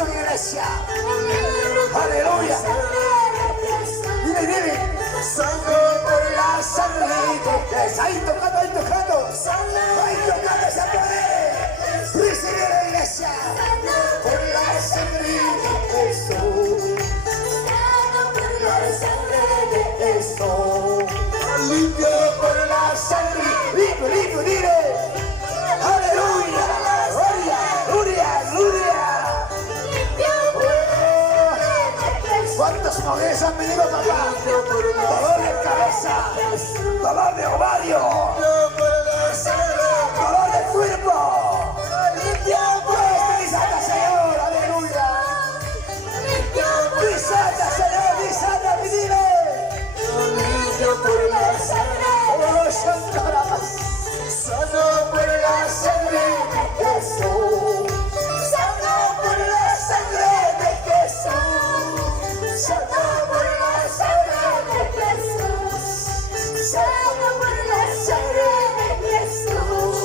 corazón, iglesia. Aleluya. Dile, dile. Santo por la sangre de Jesús. Ahí tocando. Ahí tocando esa poder. Recibe la iglesia. Por la sangre de Jesús. Por la sangre de Jesús. Limpio por la sangre. Limpio, dile. Aleluya. Gloria. ¿Cuántos mujeres han venido, papá? Dolor de cabeza, dolor de ovario, dolor de cuerpo. Pues santa, Señor, aleluya. Mi santa, Señor, mi santa, mi dile. Oh, santa, sano por la sangre de Jesús. Sano por la sangre de Jesús. Sano por la sangre de Jesús. Sano por la sangre de Jesús.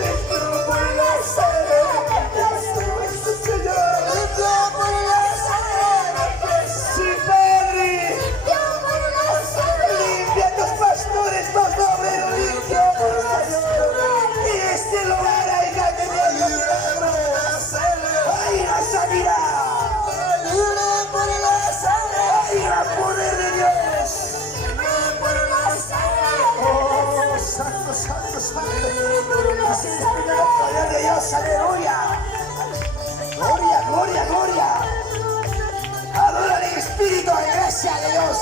Limpio por la sangre de Jesús. Señor, limpio por la sangre de Jesús. Sí, Padre. Limpio por la sangre. Limpia tus pastores, tus obreros, limpio por la sangre. Y este lugar hay que milagro. Hay la sanidad. Hay el poder de Dios. Oh, santo. Siente el poder de Dios, aleluya. Gloria. Adora el Espíritu, la iglesia de Dios,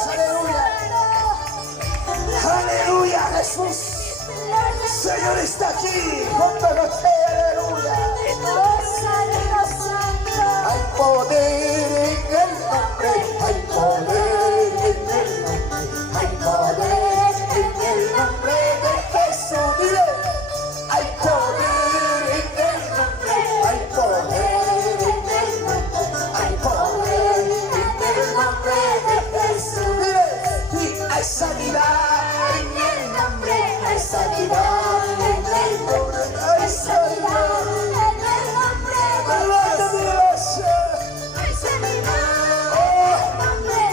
aleluya, Jesús. Señor está aquí, junto a nosotros, aleluya. Hay poder en el nombre, hay poder en el nombre, hay poder en el nombre de Jesús. Dile, hay poder en el nombre, hay poder en el nombre, hay poder en el nombre de Jesús. Dile, y hay sanidad en el nombre, hay sanidad en el nombre, hay sanidad en el nombre de Jesús. Hay sanidad en el nombre, hay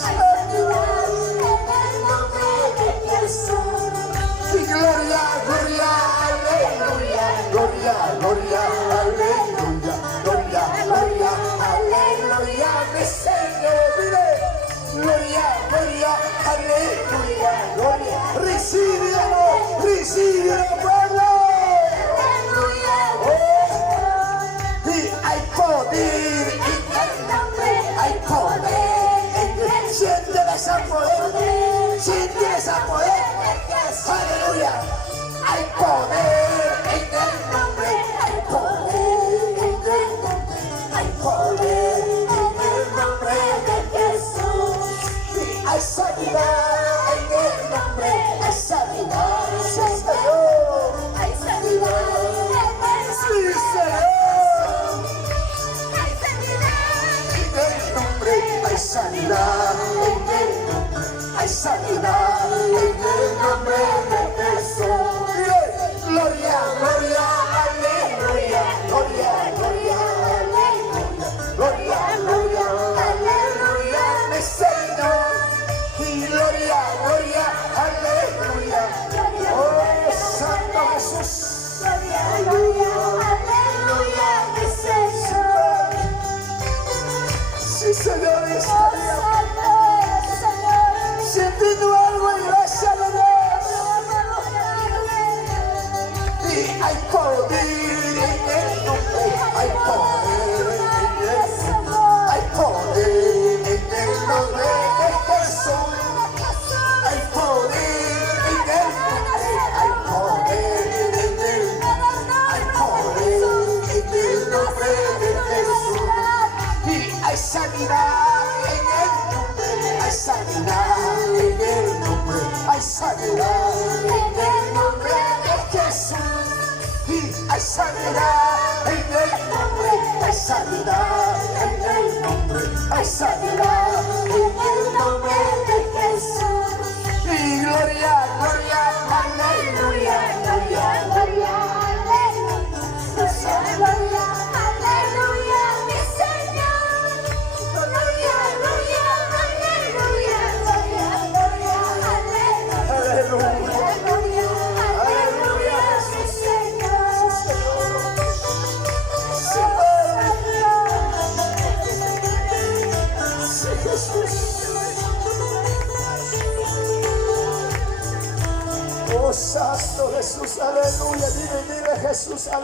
sanidad en el nombre de Jesús. Y gloria, aleluya, aleluya, mi Señor, mire. Gloria, aleluya. Recíbelo, pueblo. Y hay poder en el nombre, hay poder en el. Siente esa poder, aleluya. Hay poder en el nombre, hay poder en el nombre, hay poder en el nombre de Jesús. Y hay sanidad en el nombre, hay sanidad, sí, Señor. Hay sanidad en el nombre, sí, Señor. Hay sanidad en el nombre, hay sanidad en el nombre, hay sanidad en el nombre de Jesús. Gloria, aleluya, aleluya, mi Señor. Y gloria, aleluya. Oh, Santo Jesús. Aleluya, mi Señor. Sí, Señor, estaría sintiendo algo en gracia de Dios. Y hay poder en el nombre, hay poder en el nombre, hay poder en el nombre de Jesús. Hay poder en el nombre, hay poder en el nombre, hay poder en el nombre de Jesús. Y hay sanidad en el nombre, hay sanidad en el nombre, hay sanidad en el nombre de Jesús. Y hay sanidad en el nombre, hay sanidad en el nombre, hay sanidad en el nombre de Jesús. Y gloria, aleluya, aleluya. Santo Jesús, aleluya. Dile Jesús, aleluya.